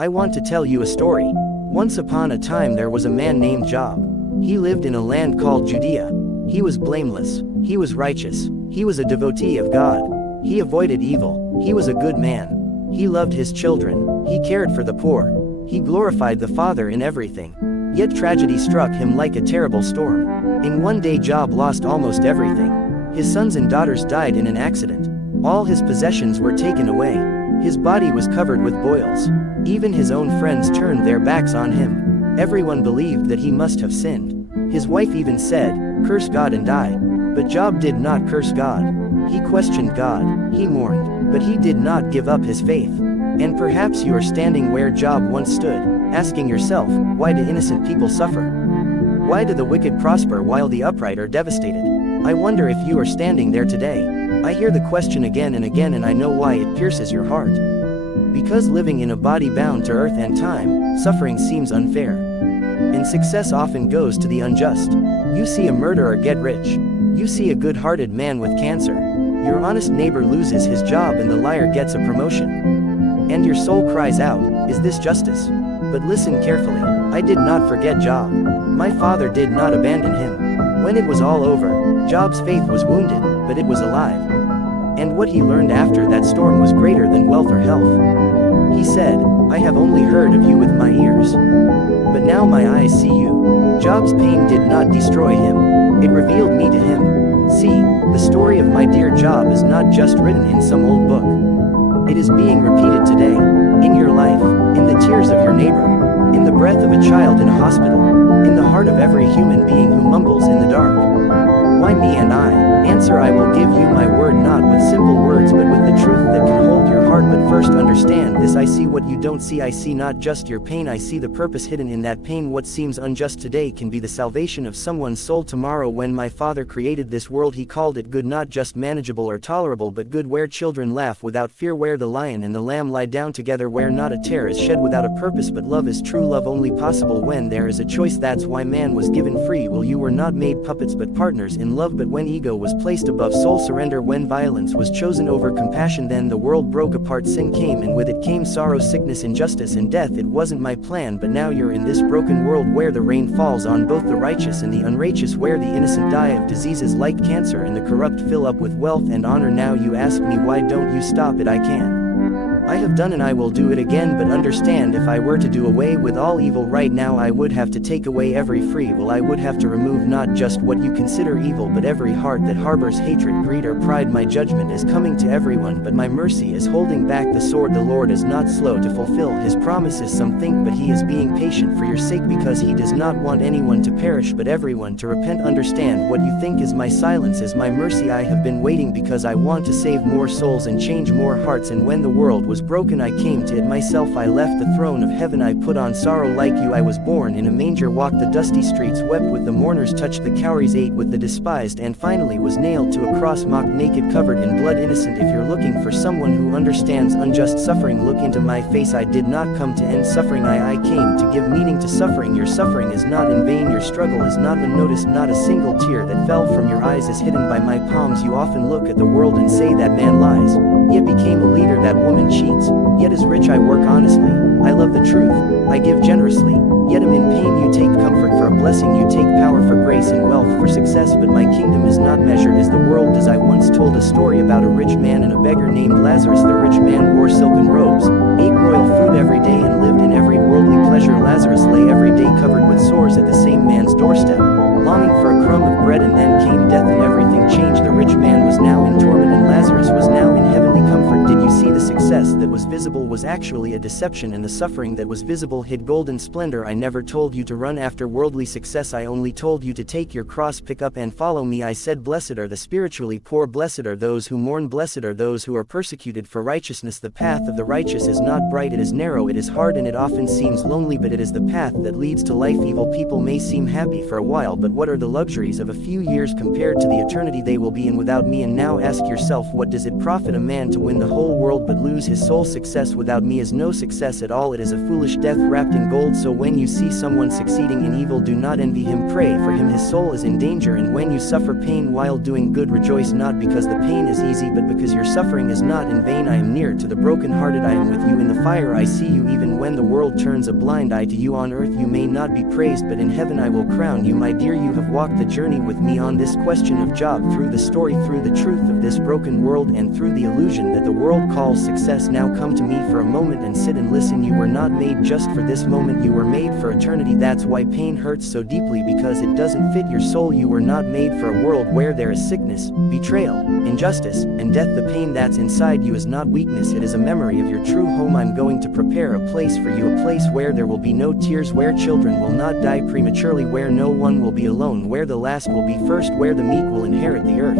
I want to tell you a story. Once upon a time there was a man named Job. He lived in a land called Judea. He was blameless. He was righteous. He was a devotee of God. He avoided evil. He was a good man. He loved his children. He cared for the poor. He glorified the Father in everything. Yet tragedy struck him like a terrible storm. In one day Job lost almost everything. His sons and daughters died in an accident. All his possessions were taken away. His body was covered with boils. Even his own friends turned their backs on him. Everyone believed that he must have sinned. His wife even said, "Curse God and die." But Job did not curse God. He questioned God. He mourned. But he did not give up his faith. And perhaps you are standing where Job once stood, asking yourself, why do innocent people suffer? Why do the wicked prosper while the upright are devastated? I wonder if you are standing there today. I hear the question again and again, and I know why it pierces your heart. Because living in a body bound to earth and time, suffering seems unfair. And success often goes to the unjust. You see a murderer get rich. You see a good-hearted man with cancer. Your honest neighbor loses his job and the liar gets a promotion. And your soul cries out, is this justice? But listen carefully, I did not forget Job. My Father did not abandon him. When it was all over, Job's faith was wounded, but it was alive. And what he learned after that storm was greater than wealth or health. He said, I have only heard of you with my ears. But now my eyes see you. Job's pain did not destroy him. It revealed me to him. See, the story of my dear Job is not just written in some old book. It is being repeated today, in your life, in the tears of your neighbor, in the breath of a child in a hospital, in the heart of every human being who mumbles in the dark. Why me and I? Answer, I will give you my word, not with simple words but with the truth that can hold your heart. But first understand this, I see what you don't see. I see not just your pain, I see the purpose hidden in that pain. What seems unjust today can be the salvation of someone's soul tomorrow. When my Father created this world, he called it good, not just manageable or tolerable but good, where children laugh without fear, where the lion and the lamb lie down together, where not a tear is shed without a purpose but love is true love, only possible when there is a choice. That's why man was given free will. You were not made puppets but partners in love. But when ego was placed above soul surrender, when violence was chosen over compassion, then the world broke apart. Sin came and with it came sorrow, sickness, injustice and death. It wasn't my plan, but now you're in this broken world where the rain falls on both the righteous and the unrighteous, where the innocent die of diseases like cancer and the corrupt fill up with wealth and honor. Now you ask me, why don't you stop it? I can. I have done and I will do it again. But understand, if I were to do away with all evil right now, I would have to take away every free will. I would have to remove not just what you consider evil but every heart that harbors hatred, greed or pride. My judgment is coming to everyone, but my mercy is holding back the sword. The Lord is not slow to fulfill his promises, some think, but he is being patient for your sake, because he does not want anyone to perish but everyone to repent. Understand, what you think is my silence is my mercy. I have been waiting because I want to save more souls and change more hearts. And when the world was broken, I came to it myself. I left the throne of heaven. I put on sorrow like you. I was born in a manger, walked the dusty streets, wept with the mourners, touched the cowries, ate with the despised, and finally was nailed to a cross, mocked, naked, covered in blood, innocent. If you're looking for someone who understands unjust suffering, look into my face. I did not come to end suffering. I came to give meaning to suffering. Your suffering is not in vain. Your struggle is not unnoticed. Not a single tear that fell from your eyes is hidden by my palms. You often look at the world and say that man lies, yet became a leader, that woman cheats, yet is rich. I work honestly, I love the truth, I give generously, yet am in pain. You take comfort for a blessing, you take power for grace and wealth for success, but my kingdom is not measured as the world does. I once told a story about a rich man and a beggar named Lazarus. The rich man wore silken robes, ate royal food every day, and lived in every worldly pleasure. Lazarus lay every day covered with sores at the same man's doorstep, longing for a crumb of bread, and then came death and everything changed. The rich man was now in torment and Lazarus was now in heavenly comfort. Did you see? The success that was visible was actually a deception, and the suffering that was visible hid golden splendor. I never told you to run after worldly success, I only told you to take your cross, pick up and follow me. I said, blessed are the spiritually poor, blessed are those who mourn, blessed are those who are persecuted for righteousness. The path of the righteous is not bright, it is narrow, it is hard, and it often seems lonely, but it is the path that leads to life. Evil people may seem happy for a while, but what are the luxuries of a few years compared to the eternity they will be in without me? And now ask yourself, what does it profit a man to win the whole world but lose his soul? Success without without me is no success at all, it is a foolish death wrapped in gold. So when you see someone succeeding in evil, do not envy him, pray for him, his soul is in danger. And when you suffer pain while doing good, rejoice not because the pain is easy, but because your suffering is not in vain. I am near to the brokenhearted, I am with you in the fire, I see you even when the world turns a blind eye to you. On earth you may not be praised, but in heaven I will crown you. My dear, you have walked the journey with me on this question of Job, through the story, through the truth of this broken world, and through the illusion that the world calls success. Now come to me for a moment and sit and listen. You were not made just for this moment, you were made for eternity. That's why pain hurts so deeply, because it doesn't fit your soul. You were not made for a world where there is sickness, betrayal, injustice, and death. The pain that's inside you is not weakness, it is a memory of your true home. I'm going to prepare a place for you, a place where there will be no tears, where children will not die prematurely, where no one will be alone, where the last will be first, where the meek will inherit the earth,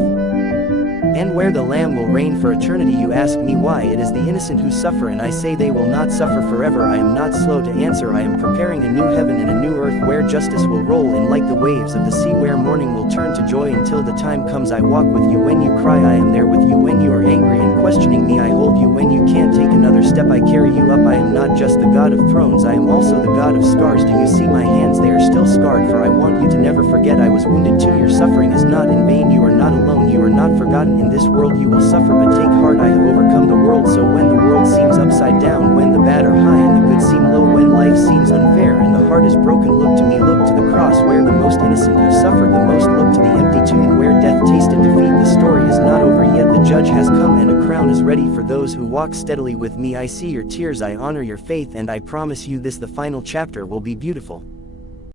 and where the Lamb will reign for eternity. You ask me why? It is the innocent who suffer, and I say they will not suffer forever. I am not slow to answer. I am preparing a new heaven and a new earth, where justice will roll in like the waves of the sea, where mourning will turn to joy until the time comes. I walk with you when you cry, I am there with you when you are angry and questioning me. I hold you when you can't take another step, I carry you up. I am not just the God of thrones, I am also the God of scars. Do you see my hands? They are still scarred, for I want you to never forget I was wounded too. Your suffering is not in vain, you are not alone, you are not forgotten. In this world you will suffer, but take heart, I have overcome the world. So when the world seems upside down, when the bad are high and the good seem low, when life seems unfair and the heart is broken, look to me, look to the cross, where the most innocent have suffered the most. Look to the empty tomb where death tasted defeat. The story is not over yet, the judge has come and a crown is ready for those who walk steadily with me. I see your tears, I honor your faith, and I promise you this, the final chapter will be beautiful.